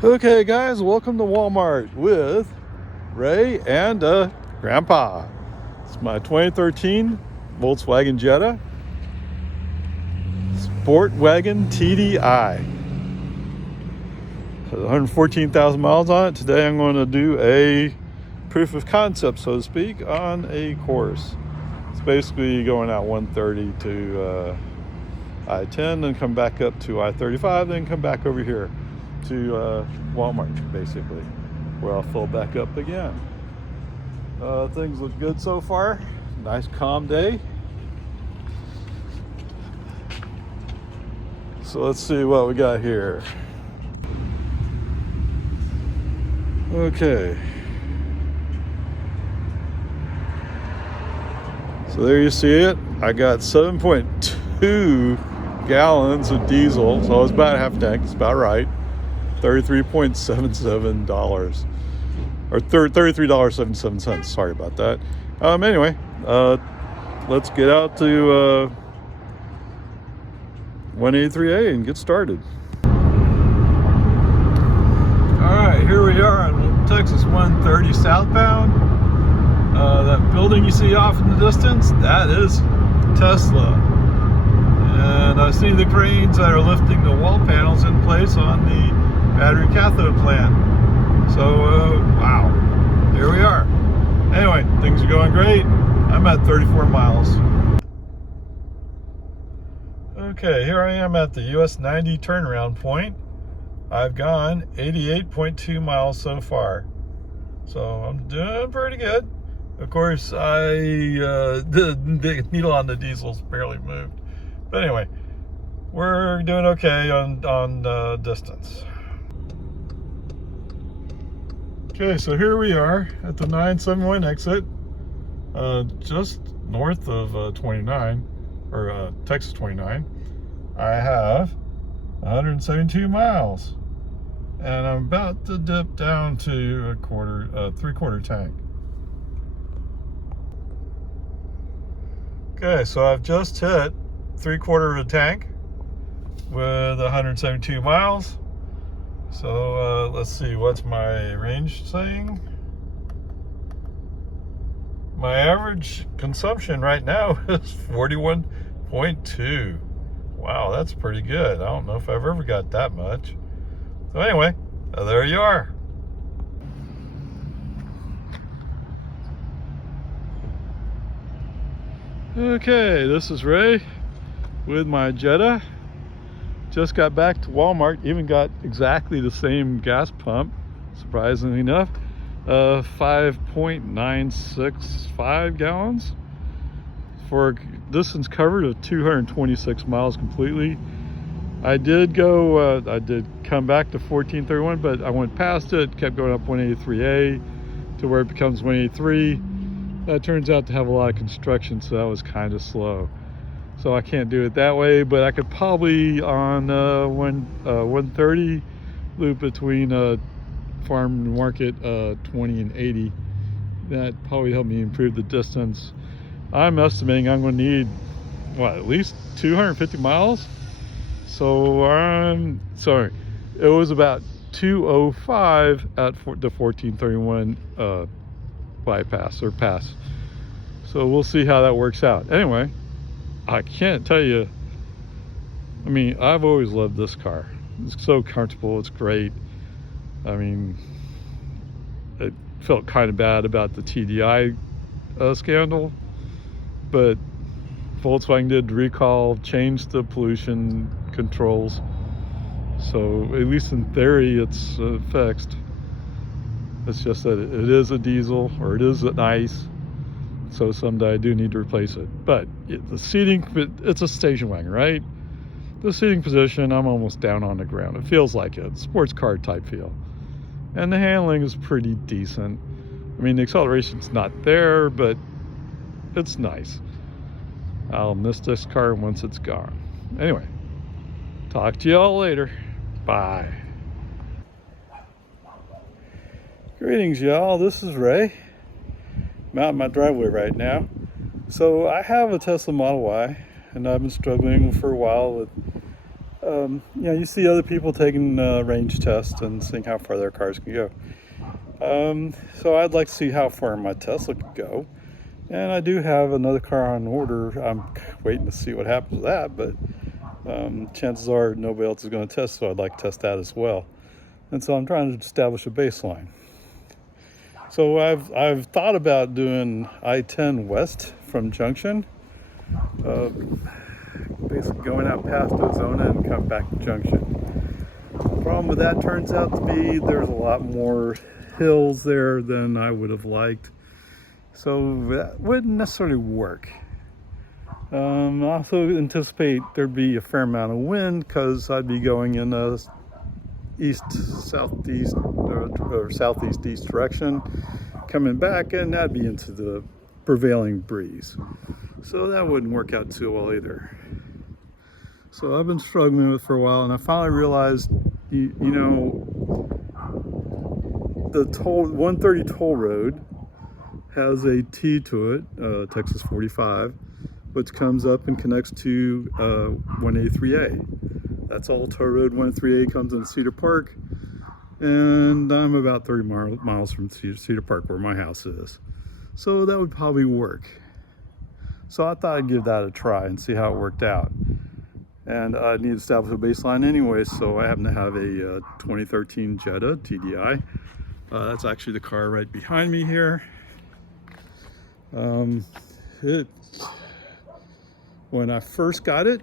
Okay guys, welcome to Walmart with Ray and Grandpa. It's my 2013 Volkswagen Jetta Sportwagen TDI. Has 114,000 miles on it. Today I'm going to do a proof of concept, so to speak, on a course. It's basically going out 130 to I-10, then come back up to I-35, then come back over here to Walmart, basically, where I'll fill back up again. Things look good so far. Nice calm day. So let's see what we got here. Okay. So there you see it. I got 7.2 gallons of diesel, so it's about half a tank. It's about right. $33.77 or $33.77. Sorry about that. Anyway, let's get out to 183A and get started. All right, here we are on Texas 130 southbound. That building you see off in the distance, that is Tesla. And I see the cranes that are lifting the wall panels in place on the battery cathode plant. So, wow, here we are. Anyway, things are going great. I'm at 34 miles. Okay, here I am at the US 90 turnaround point. I've gone 88.2 miles so far. So I'm doing pretty good. Of course, the needle on the diesel's barely moved. But anyway, we're doing okay on distance. Okay, so here we are at the 971 exit, just north of 29, or Texas 29. I have 172 miles, and I'm about to dip down to a three-quarter tank. Okay, so I've just hit three-quarter of a tank with 172 miles. So let's see, what's my range saying? My average consumption right now is 41.2. Wow, that's pretty good. I don't know if I've ever got that much. So anyway, there you are. Okay, this is Ray with my Jetta. Just got back to Walmart, even got exactly the same gas pump, surprisingly enough. 5.965 gallons for a distance covered of 226 miles completely. I did come back to 1431, but I went past it, kept going up 183A to where it becomes 183. That turns out to have a lot of construction, so that was kind of slow. So I can't do it that way, but I could probably on 130 loop between farm and market 20 and 80. That probably helped me improve the distance. I'm estimating I'm going to need at least 250 miles. So I'm sorry, it was about 205 at the 1431 bypass or pass. So we'll see how that works out. Anyway, I can't tell you, I mean, I've always loved this car. It's so comfortable, it's great. I mean, it felt kind of bad about the TDI scandal, but Volkswagen did recall, changed the pollution controls. So at least in theory, it's fixed. It's just that it is a diesel, or it is an ICE. So someday I do need to replace it. But the seating, it's a station wagon, right? The seating position, I'm almost down on the ground. It feels like it. Sports car type feel. And the handling is pretty decent. I mean, the acceleration's not there, but it's nice. I'll miss this car once it's gone. Anyway, talk to y'all later. Bye. Greetings, y'all. This is Ray. I'm out in my driveway right now. So I have a Tesla Model Y, and I've been struggling for a while with You see other people taking range tests and seeing how far their cars can go. So I'd like to see how far my Tesla could go. And I do have another car on order. I'm waiting to see what happens with that, but chances are nobody else is going to test, so I'd like to test that as well. And so I'm trying to establish a baseline. So I've thought about doing I-10 west from Junction, basically going out past Ozona and come back to Junction. The problem with that turns out to be there's a lot more hills there than I would have liked, so that wouldn't necessarily work. I also anticipate there'd be a fair amount of wind because I'd be going in a east-southeast or southeast-east direction, coming back, and that'd be into the prevailing breeze. So that wouldn't work out too well either. So I've been struggling with it for a while, and I finally realized, you know, the 130 toll road has a T to it, Texas 45, which comes up and connects to 183A. That's all toll road. 183A comes into Cedar Park, and I'm about 30 miles from Cedar Park where my house is. So that would probably work. So I thought I'd give that a try and see how it worked out. And I need to establish a baseline anyway, so I happen to have a 2013 Jetta TDI. That's actually the car right behind me here. When I first got it,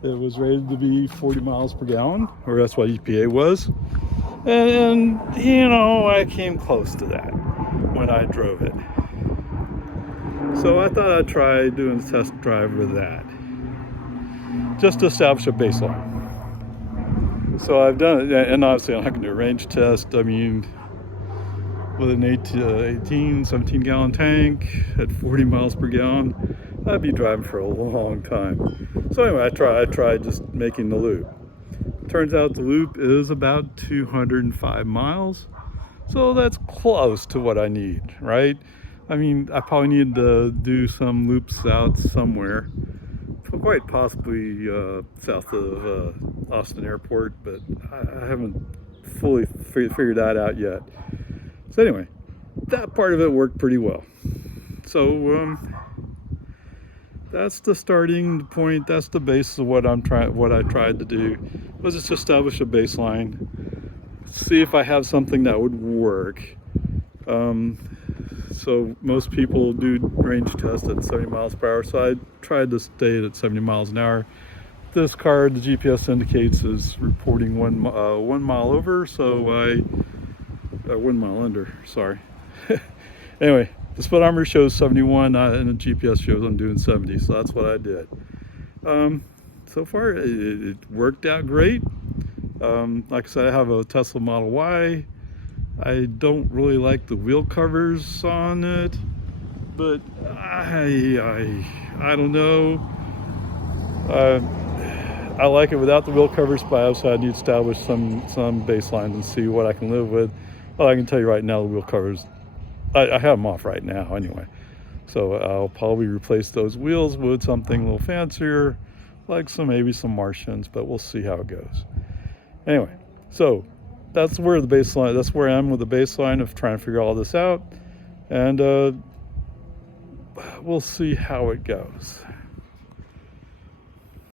it was rated to be 40 miles per gallon, or that's what EPA was. And you know, I came close to that when I drove it. So I thought I'd try doing a test drive with that, just to establish a baseline. So I've done it, and obviously I'm not going to do a range test. I mean, with an 17 gallon tank at 40 miles per gallon, I'd be driving for a long time. So anyway, I tried just making the loop. Turns out the loop is about 205 miles. So that's close to what I need, right? I mean, I probably need to do some loops out somewhere, quite possibly south of Austin Airport, but I haven't fully figured that out yet. So anyway, that part of it worked pretty well. So that's the starting point. That's the basis of what I tried to do, was just establish a baseline, see if I have something that would work. So most people do range test at 70 miles per hour, so I tried to stay at 70 miles an hour. This car, the GPS indicates, is reporting 1 mile over, so 1 mile under, sorry. Anyway, the speedometer shows 71 and the GPS shows I'm doing 70, so that's what I did. So far it worked out great. Like I said, I have a Tesla Model Y. I don't really like the wheel covers on it, but I don't know. I like it without the wheel covers, but also I need to establish some baselines and see what I can live with. Well, I can tell you right now, the wheel covers, I have them off right now anyway. So I'll probably replace those wheels with something a little fancier, like maybe some Martians, but we'll see how it goes. Anyway, so that's where I am with the baseline of trying to figure all this out, and we'll see how it goes.